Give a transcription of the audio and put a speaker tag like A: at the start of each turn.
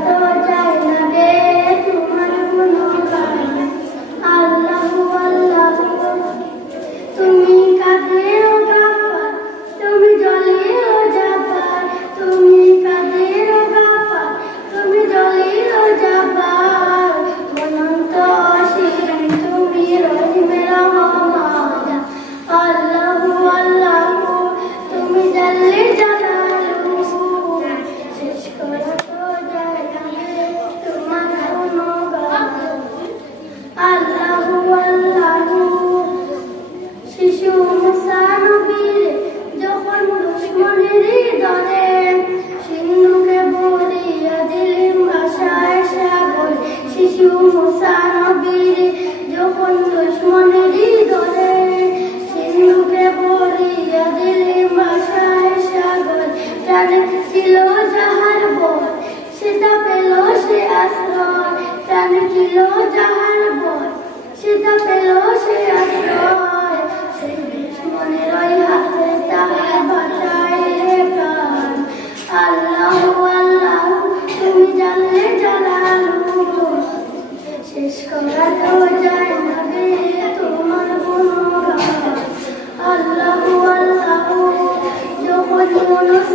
A: ता মুসা নবীর যখন দুশ্মনেরই দলে সিন্ধুকে বলিয়া দিলেন ভাষায় সাগর প্রাণে ছিল যাহার বল সেটা পেল সে আশ্রয়। প্রাণে ছিল যাহার বল সেটা পেল সে শেষ করা তো যায় না রে তোমার গুণগান যখন মনস